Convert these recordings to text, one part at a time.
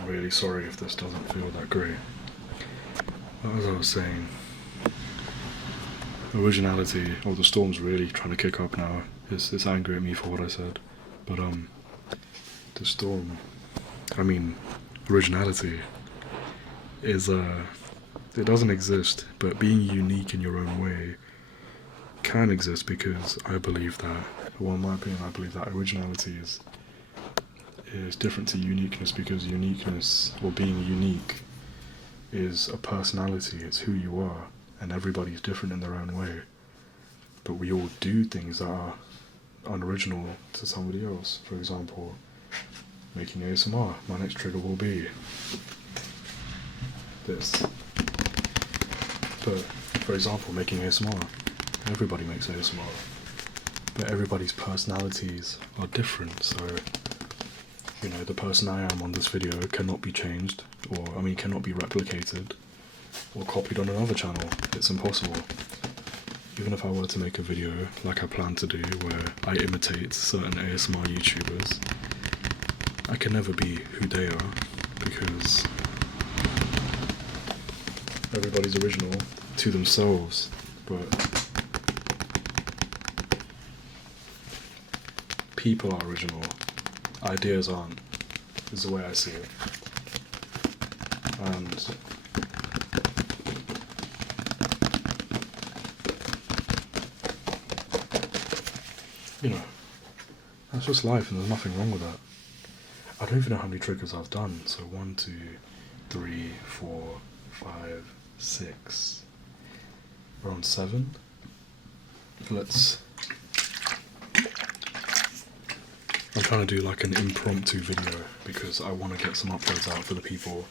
I'm really sorry if this doesn't feel that great. But as I was saying, originality, or the storm's really trying to kick up now. It's angry at me for what I said. But the storm, originality is it doesn't exist, but being unique in your own way can exist, because I believe that, well, in my opinion, I believe that originality is different to uniqueness, because uniqueness, or being unique, is a personality. It's who you are, and everybody's different in their own way. But we all do things that are unoriginal to somebody else. For example, making ASMR. My next trigger will be this. But for example, making ASMR. Everybody makes ASMR, but everybody's personalities are different. So, you know, the person I am on this video cannot be changed, or cannot be replicated or copied on another channel. It's impossible. Even if I were to make a video like I plan to do, where I imitate certain ASMR YouTubers, I can never be who they are, because everybody's original to themselves. But people are original, ideas aren't, is the way I see it. And you know, that's just life, and there's nothing wrong with that. I don't even know how many triggers I've done. So 1, 2, 3, 4, 5, 6, around 7. I'm trying to do like an impromptu video, because I want to get some uploads out for the people,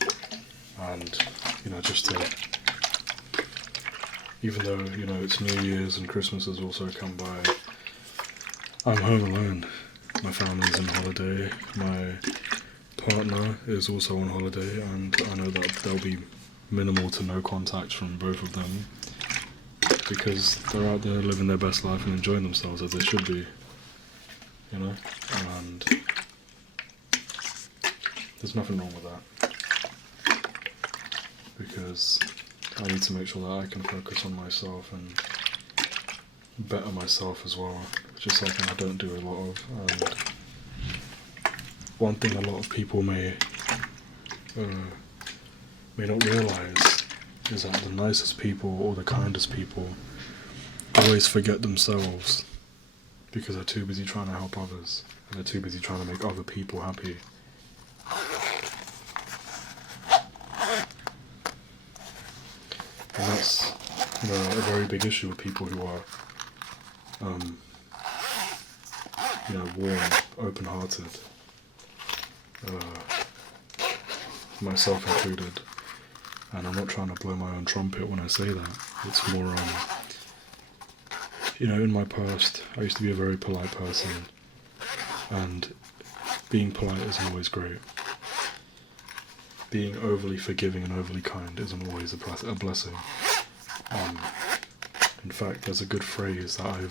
and you know, just to, even though, you know, it's New Year's and Christmas has also come by, I'm home alone. My family's on holiday, my partner is also on holiday, and I know that there'll be minimal to no contact from both of them, because they're out there living their best life and enjoying themselves as they should be, you know, and there's nothing wrong with that, because I need to make sure that I can focus on myself and better myself as well, which is something I don't do a lot of. And one thing a lot of people may not realise is that the nicest people, or the kindest people, always forget themselves, because they're too busy trying to help others, and they're too busy trying to make other people happy. And that's, you know, a very big issue with people who are you know, warm, open-hearted, myself included. And I'm not trying to blow my own trumpet when I say that. It's more, you know, in my past, I used to be a very polite person, and being polite isn't always great. Being overly forgiving and overly kind isn't always a blessing. In fact, there's a good phrase that I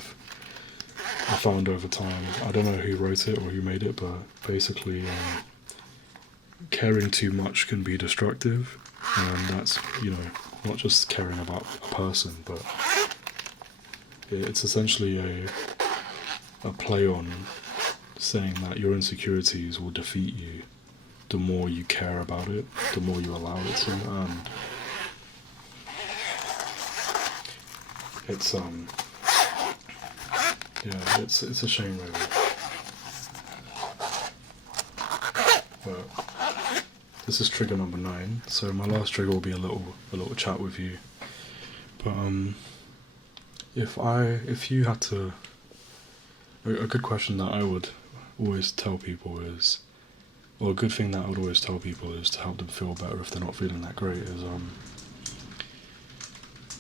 found over time. I don't know who wrote it or who made it, but basically, caring too much can be destructive, and that's, you know, not just caring about a person, but it's essentially a play on saying that your insecurities will defeat you the more you care about it, the more you allow it to, and it's yeah, it's a shame really. But this is trigger number 9, so my last trigger will be a little chat with you. But if you had to, a good question that I would always tell people is, or a good thing that I would always tell people is to help them feel better if they're not feeling that great, is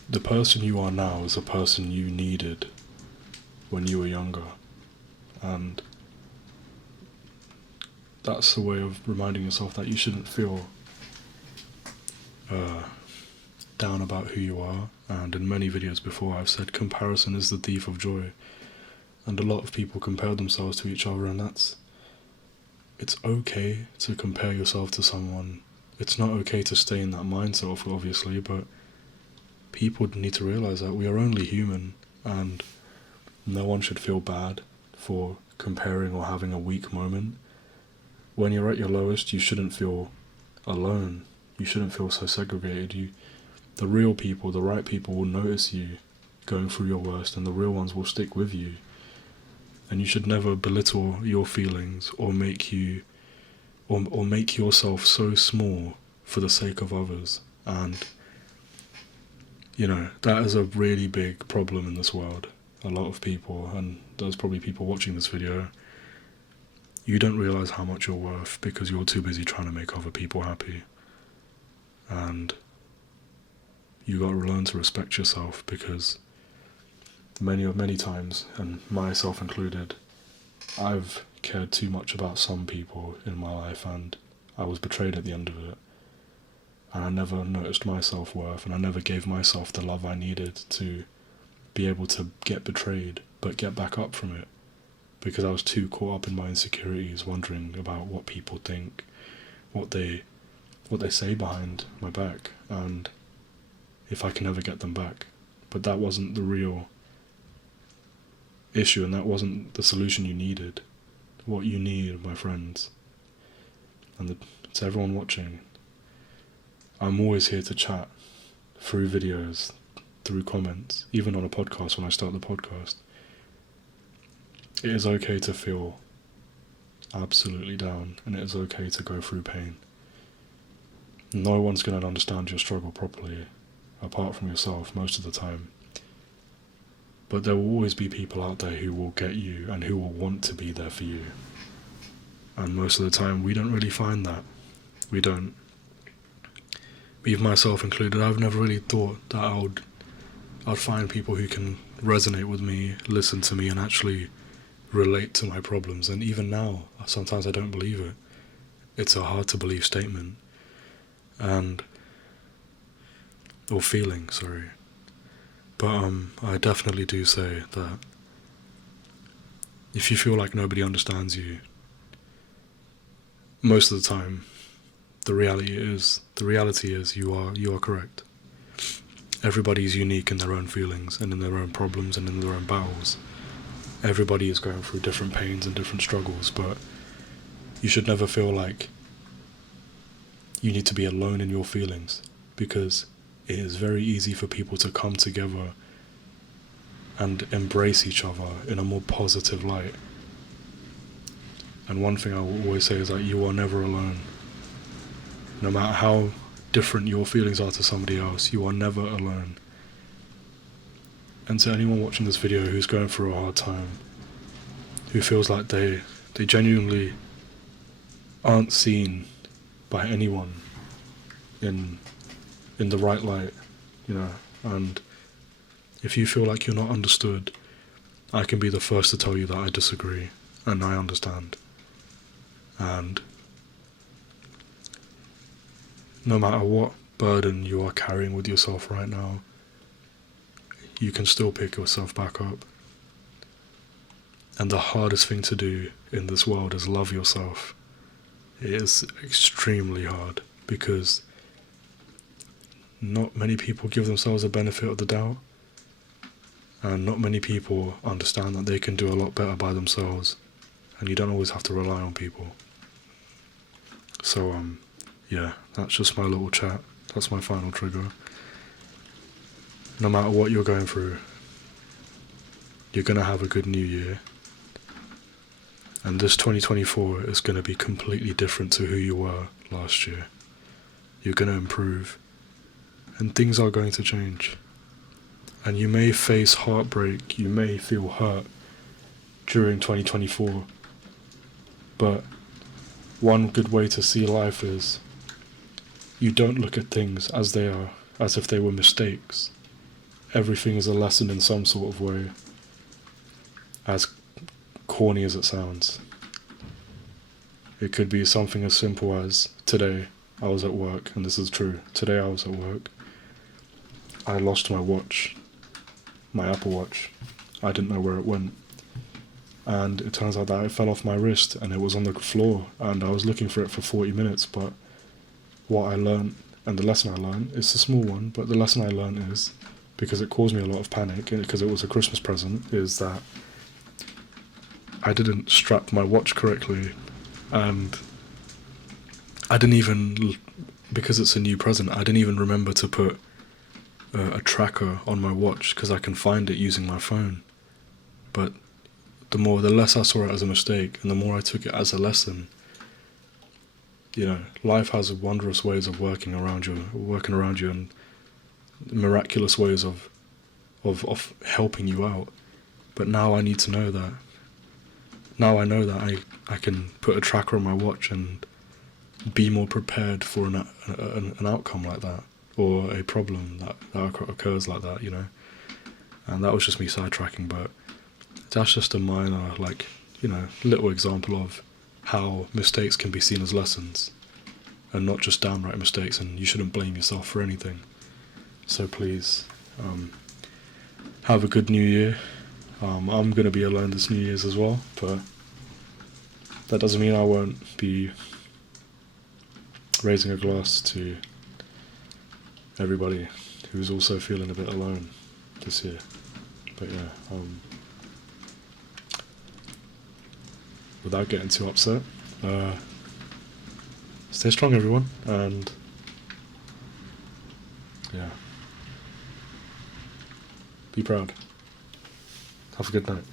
the person you are now is the person you needed when you were younger, and that's a way of reminding yourself that you shouldn't feel down about who you are. And in many videos before I've said comparison is the thief of joy, and a lot of people compare themselves to each other, and that's it's okay to compare yourself to someone. It's not okay to stay in that mindset, obviously, but people need to realize that we are only human, and no one should feel bad for comparing or having a weak moment. When you're at your lowest, you shouldn't feel alone. You shouldn't feel so segregated. The real people, the right people will notice you going through your worst, and the real ones will stick with you. And you should never belittle your feelings or make yourself so small for the sake of others. And that is a really big problem in this world. A lot of people, and there's probably people watching this video, you don't realize how much you're worth because you're too busy trying to make other people happy. And you got to learn to respect yourself, because many times, and myself included, I've cared too much about some people in my life, and I was betrayed at the end of it. And I never noticed my self-worth, and I never gave myself the love I needed to be able to get betrayed, but get back up from it, because I was too caught up in my insecurities, wondering about what people think, what they say behind my back, and if I can ever get them back. But that wasn't the real issue, and that wasn't the solution you needed. What you need, my friends, and to everyone watching, I'm always here to chat through videos, through comments, even on a podcast when I start the podcast. It is okay to feel absolutely down, and it is okay to go through pain. No one's going to understand your struggle properly, apart from yourself, most of the time. But there will always be people out there who will get you and who will want to be there for you. And most of the time, we don't really find that. We don't. Even myself included, I've never really thought that I'd find people who can resonate with me, listen to me, and actually relate to my problems. And even now, sometimes I don't believe it. It's a hard to believe statement. Or feeling, sorry. But I definitely do say that if you feel like nobody understands you, most of the time, the reality is you are correct. Everybody is unique in their own feelings and in their own problems and in their own battles. Everybody is going through different pains and different struggles, but you should never feel like you need to be alone in your feelings, because it is very easy for people to come together and embrace each other in a more positive light. And one thing I will always say is that you are never alone. No matter how different your feelings are to somebody else, you are never alone. And to anyone watching this video who's going through a hard time, who feels like they genuinely aren't seen by anyone in the right light, and if you feel like you're not understood, I can be the first to tell you that I disagree, and I understand. And no matter what burden you are carrying with yourself right now, you can still pick yourself back up. And the hardest thing to do in this world is love yourself. It is extremely hard, because not many people give themselves a benefit of the doubt, and not many people understand that they can do a lot better by themselves, and you don't always have to rely on people. So yeah, that's just my little chat. That's my final trigger. No matter what you're going through, you're going to have a good new year. And this 2024 is going to be completely different to who you were last year. You're going to improve. And things are going to change. And you may face heartbreak, you may feel hurt during 2024. But one good way to see life is you don't look at things as they are, as if they were mistakes. Everything is a lesson in some sort of way, as corny as it sounds. It could be something as simple as, today I was at work, and this is true, today I was at work, I lost my watch, my Apple Watch. I didn't know where it went. and it turns out that it fell off my wrist and it was on the floor, and I was looking for it for 40 minutes. But what I learned, and the lesson I learned, it's a small one, but the lesson I learned is, because it caused me a lot of panic, and because it was a Christmas present, is that I didn't strap my watch correctly, and I didn't even, because it's a new present, I didn't even remember to put a tracker on my watch, because I can find it using my phone. But the less I saw it as a mistake, and the more I took it as a lesson, life has wondrous ways of working around you, and miraculous ways of helping you out. But now I need to know that. Now I know that I can put a tracker on my watch and be more prepared for an outcome like that, or a problem that occurs like that, And that was just me sidetracking, but that's just a minor, little example of how mistakes can be seen as lessons, and not just downright mistakes, and you shouldn't blame yourself for anything. So please, have a good New Year. I'm going to be alone this New Year's as well, but that doesn't mean I won't be raising a glass to everybody who's also feeling a bit alone this year. But yeah, without getting too upset, stay strong, everyone, and yeah, be proud. Have a good night.